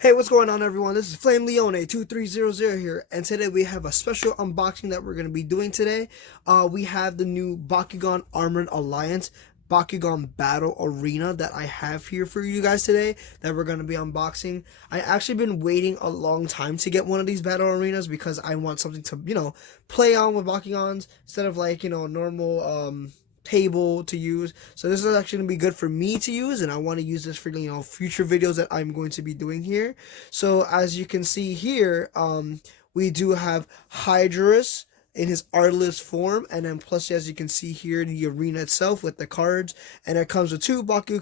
Hey, what's going on, everyone? This is Flame Leone 2300 here, and today we have a special unboxing that we're going to be doing today. We have the new Bakugan Armored Alliance Bakugan Battle Arena that I have here for you guys today that we're going to be unboxing. I actually been waiting a long time to get one of these battle arenas because I want something to, play on with Bakugans instead of like, normal table to use. So this is actually gonna be good for me to use, and I want to use this for future videos that I'm going to be doing here. So as you can see here, we do have Hydrus in his artless form, and then plus as you can see here the arena itself with the cards, and it comes with two Baku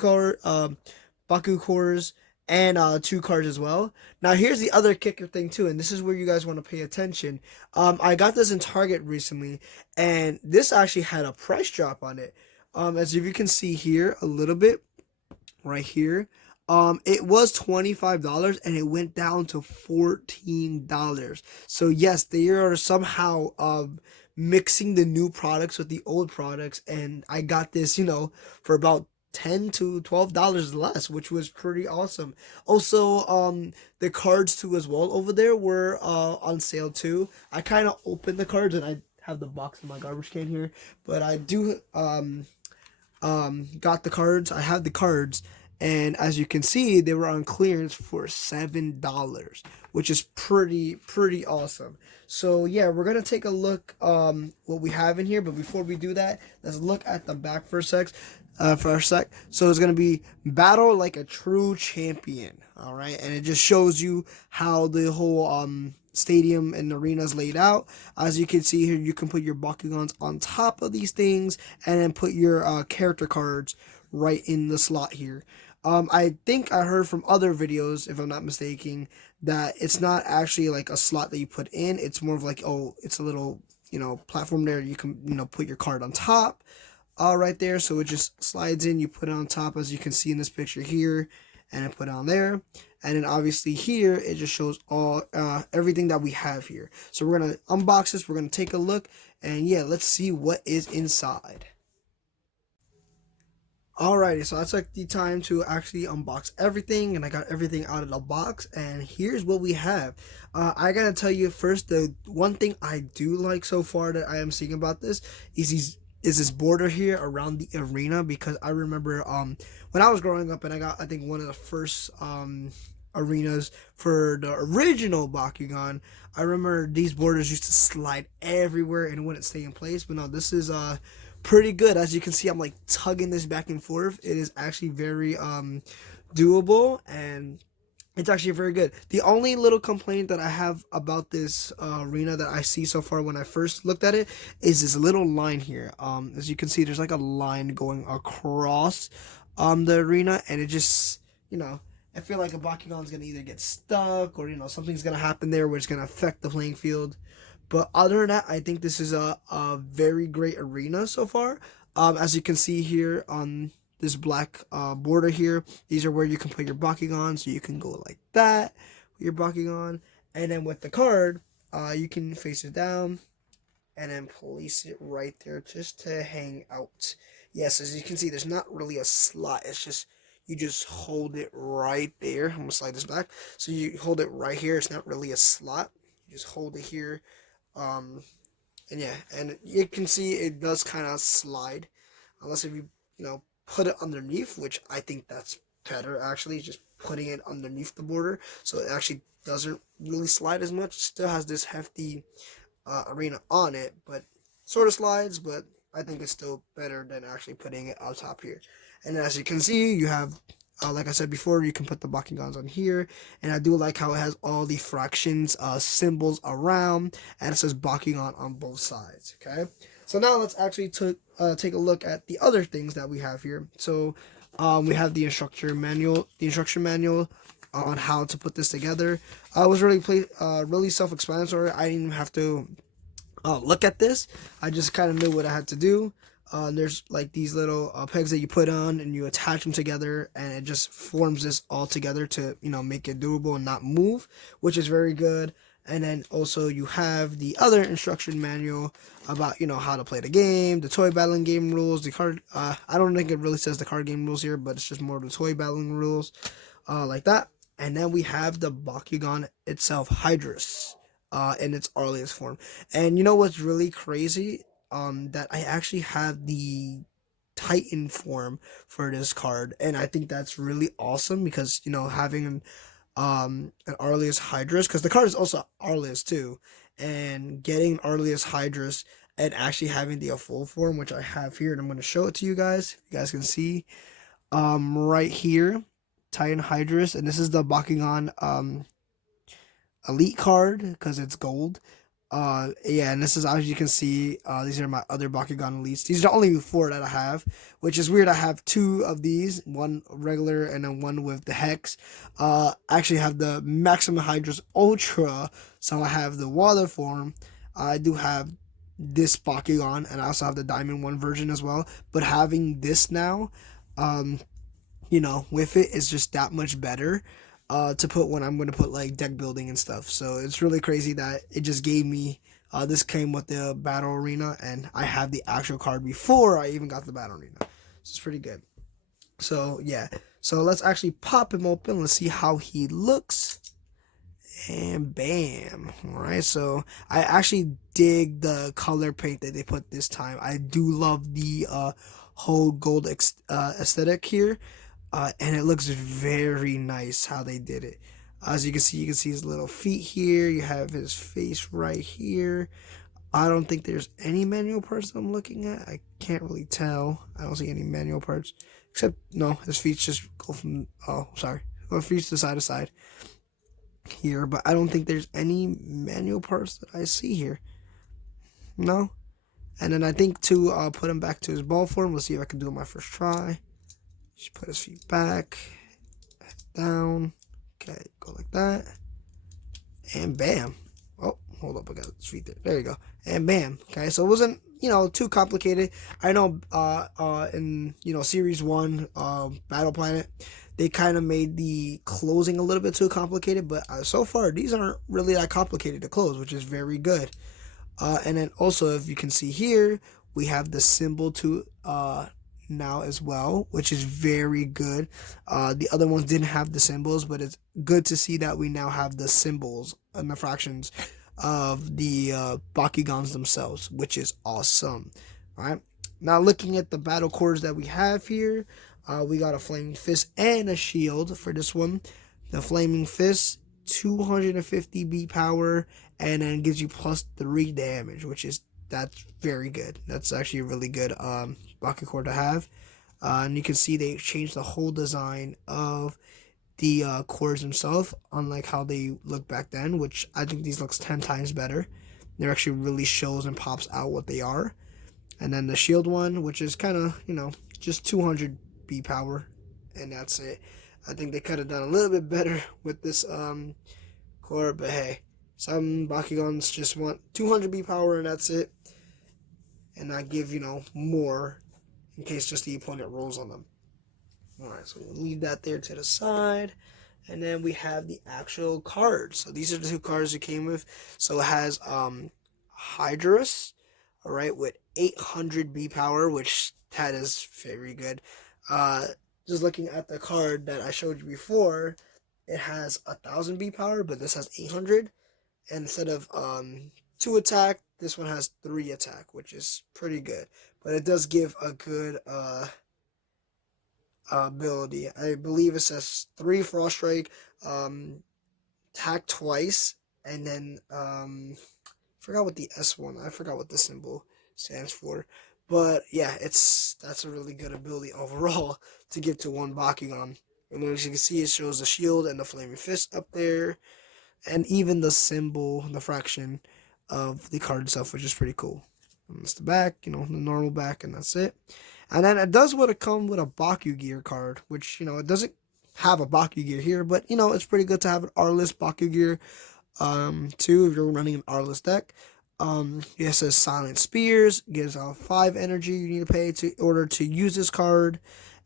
cores and two cards as well. Now here's the other kicker thing too, and this is where you guys want to pay attention. I got this in Target recently, and this actually had a price drop on it. As if you can see here a little bit right here. It was $25 and it went down to $14. So yes, they are somehow mixing the new products with the old products, and I got this, for about $10 to $12 less, which was pretty awesome. Also, the cards too as well over there were on sale too. I kind of opened the cards and I have the box in my garbage can here, but I do got the cards. I have the cards, and as you can see, they were on clearance for $7, which is pretty awesome. So yeah, we're gonna take a look what we have in here, but before we do that, let's look at the back for a sec. So it's gonna be battle like a true champion. All right, and it just shows you how the whole stadium and arena is laid out. As you can see here, you can put your Bakugans on top of these things, and then put your character cards right in the slot here. I think I heard from other videos, if I'm not mistaken, that it's not actually like a slot that you put in. It's more of like, oh, it's a little, platform there. You can, put your card on top, right there. So it just slides in. You put it on top, as you can see in this picture here, and then put it on there. And then obviously here, it just shows all, everything that we have here. So we're going to unbox this. We're going to take a look, and yeah, let's see what is inside. Alrighty, so I took the time to actually unbox everything, and I got everything out of the box, and here's what we have. I gotta tell you first, the one thing I do like so far that I am seeing about this is this border here around the arena, because I remember when I was growing up and I got, I think, one of the first arenas for the original Bakugan. I remember these borders used to slide everywhere and wouldn't stay in place, but no, this is pretty good. As you can see, I'm like tugging this back and forth. It is actually very doable, and it's actually very good. The only little complaint that I have about this arena that I see so far when I first looked at it is this little line here. As you can see, there's like a line going across the arena, and it just, I feel like a Bakugan's gonna either get stuck, or something's gonna happen there where it's gonna affect the playing field. But other than that, I think this is a very great arena so far. As you can see here on this black border here, these are where you can put your Bakugan. So you can go like that with your Bakugan. And then with the card, you can face it down and then place it right there just to hang out. Yes, as you can see, there's not really a slot. It's just, you just hold it right there. I'm going to slide this back. So you hold it right here. It's not really a slot. You just hold it here. And yeah, and you can see it does kind of slide, unless if you, put it underneath, which I think that's better actually, just putting it underneath the border. So it actually doesn't really slide as much. It still has this hefty arena on it, but sort of slides, but I think it's still better than actually putting it on top here. And as you can see, you have, like I said before, you can put the Bakugans on here, and I do like how it has all the fractions symbols around, and it says Bakugan on both sides. Okay, so now let's actually take a look at the other things that we have here. So we have the instruction manual on how to put this together. I was really self-explanatory. I didn't even have to look at this. I just kind of knew what I had to do. There's like these little pegs that you put on, and you attach them together, and it just forms this all together to, make it durable and not move, which is very good. And then also you have the other instruction manual about, how to play the game, the toy battling game rules, the card. I don't think it really says the card game rules here, but it's just more of the toy battling rules, like that. And then we have the Bakugan itself, Hydrus, in its earliest form. And you know what's really crazy? That I actually have the Titan form for this card, and I think that's really awesome because having an Arlius Hydrus, because the card is also Arlius too, and getting Arlius Hydrus and actually having the full form, which I have here, and I'm going to show it to you guys. You guys can see right here, Titan Hydrus, and this is the Bakugan elite card because it's gold. Yeah, and this is, as you can see, these are my other Bakugan elites. These are the only four that I have, which is weird. I have two of these, one regular and then one with the hex. I actually have the Maximum Hydrus Ultra, so I have the water form. I do have this Bakugan, and I also have the Diamond 1 version as well. But having this now, um, with it is just that much better to put when I'm going to put like deck building and stuff. So it's really crazy that it just gave me this came with the battle arena, and I have the actual card before I even got the battle arena. So it's pretty good. So yeah, so let's actually pop him open. Let's see how he looks. And bam. All right, so I actually dig the color paint that they put this time. I do love the whole gold aesthetic here. And it looks very nice how they did it. As you can see his little feet here. You have his face right here. I don't think there's any manual parts that I'm looking at. I can't really tell. I don't see any manual parts. Except, no, his feet just go from, oh, sorry. Go feet to side here. But I don't think there's any manual parts that I see here. No. And then I think to put him back to his ball form, let's see if I can do it my first try. Just put his feet back, down. Okay, go like that. And bam. Oh, hold up, I got his feet there. There you go. And bam. Okay, so it wasn't, too complicated. I know in, Series 1, Battle Planet, they kind of made the closing a little bit too complicated, but so far, these aren't really that complicated to close, which is very good. And then also, if you can see here, we have the symbol to now as well, which is very good. The other ones didn't have the symbols, but it's good to see that we now have the symbols and the fractions of the Bakugans themselves, which is awesome. All right, now looking at the battle cores that we have here, we got a Flaming Fist and a shield for this one. The Flaming Fist, 250 beat power, and then gives you plus 3 damage, that's very good. That's actually a really good Baku core to have. And you can see they changed the whole design of the cores themselves, unlike how they looked back then, which I think these looks 10 times better. They actually really shows and pops out what they are. And then the shield one, which is kind of, just 200 B power, and that's it. I think they could have done a little bit better with this core, but hey, some Bakugans just want 200 B power and that's it. And not give, more in case just the opponent rolls on them. Alright, so we'll leave that there to the side. And then we have the actual cards. So these are the two cards it came with. So it has Hydrus, alright, with 800 B power, which that is very good. Just looking at the card that I showed you before, it has 1000 B power, but this has 800. And instead of 2 attack, this one has 3 attack, which is pretty good. But it does give a good ability. I believe it says 3 Frost Strike, attack twice, and then I forgot what the S one. I forgot what the symbol stands for. But yeah, that's a really good ability overall to give to one Bakugan. And as you can see, it shows the shield and the Flaming Fist up there, and even the symbol, the fraction of the card itself, which is pretty cool. And that's the back, the normal back, and that's it. And then it does want to come with a Baku Gear card, which, it doesn't have a Baku Gear here, but, it's pretty good to have an Arliss Baku Gear, too, if you're running an Arliss deck. It says Silent Spears, gives out 5 energy you need to pay in order to use this card,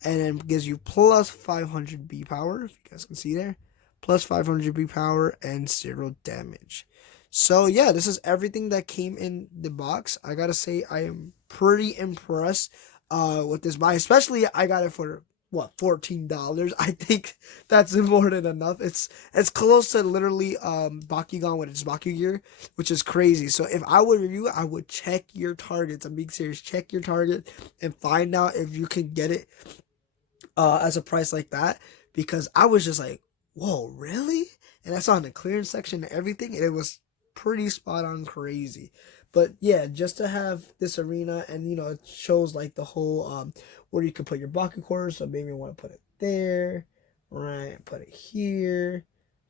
and then gives you plus 500 B power, if you guys can see there. Plus 500 B power and 0 damage. So yeah, this is everything that came in the box. I gotta say, I am pretty impressed with this buy. Especially, I got it for what, $14. I think that's more than enough. It's close to literally Bakugan with its Baku gear, which is crazy. So if I were you, I would check your targets. I'm being serious. Check your target and find out if you can get it as a price like that, because I was just like, whoa, really? And I saw in the clearance section and everything, and it was pretty spot on crazy. But yeah, just to have this arena, and it shows like the whole where you can put your Baku cores. So maybe you want to put it there, right? Put it here.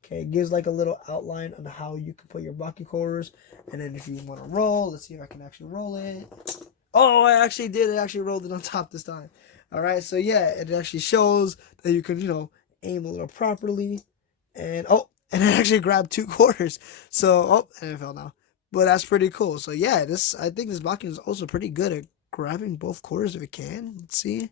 Okay, it gives like a little outline on how you can put your Baku cores. And then if you want to roll, let's see if I can actually roll it. Oh, I actually did. I actually rolled it on top this time. All right, so yeah, it actually shows that you can, aim a little properly. And and I actually grabbed 2 quarters. So, and it fell now. But that's pretty cool. So yeah, I think this Bakugan is also pretty good at grabbing both quarters if it can. Let's see.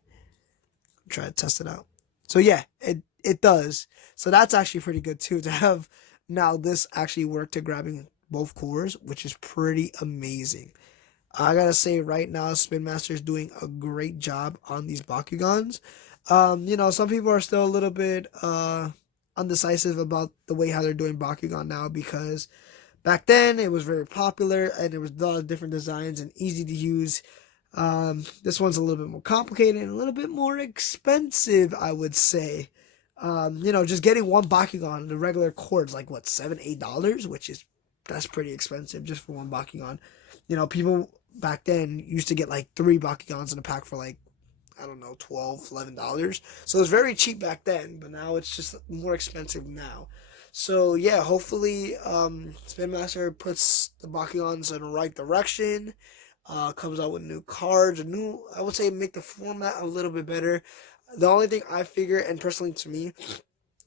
Try to test it out. So yeah, it does. So that's actually pretty good too, to have now this actually work to grabbing both cores, which is pretty amazing. I gotta say right now, Spin Master is doing a great job on these Bakugans. Some people are still a little bit undecisive about the way how they're doing Bakugan now, because back then it was very popular and there was a lot of different designs and easy to use. This one's a little bit more complicated and a little bit more expensive, I would say. Just getting one Bakugan, the regular cord's like what, $7-8, which is that's pretty expensive just for one Bakugan. People back then used to get like 3 Bakugans in a pack for like, I don't know, $12-11. So it was very cheap back then, but now it's just more expensive now. So yeah, hopefully Spin Master puts the Bakugans in the right direction. Comes out with new cards, I would say, make the format a little bit better. The only thing I figure, and personally to me,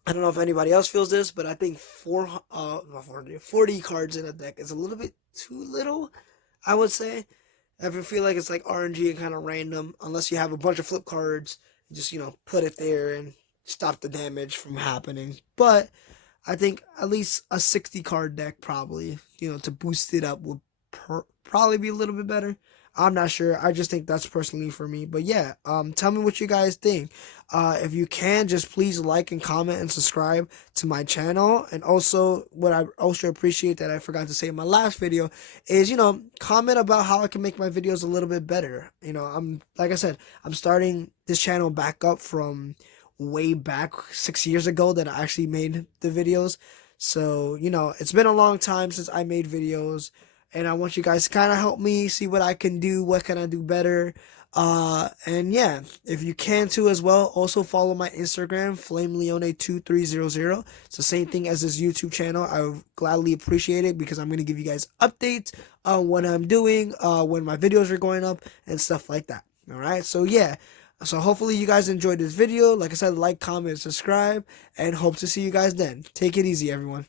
I don't know if anybody else feels this, but I think 40 cards in a deck is a little bit too little, I would say. I feel like it's like RNG and kind of random, unless you have a bunch of flip cards, just, put it there and stop the damage from happening. But I think at least a 60 card deck probably, to boost it up would probably be a little bit better. I'm not sure. I just think that's personally for me. But yeah, tell me what you guys think. If you can, just please like and comment and subscribe to my channel. And also, what I also appreciate that I forgot to say in my last video is, comment about how I can make my videos a little bit better. Like I said, I'm starting this channel back up from way back 6 years ago that I actually made the videos. So, it's been a long time since I made videos. And I want you guys to kind of help me see what I can do, what can I do better. And yeah, if you can too as well, also follow my Instagram, FlameLeone2300. It's the same thing as this YouTube channel. I would gladly appreciate it, because I'm going to give you guys updates on what I'm doing, when my videos are going up and stuff like that. All right. So yeah. So hopefully you guys enjoyed this video. Like I said, like, comment, subscribe, and hope to see you guys then. Take it easy, everyone.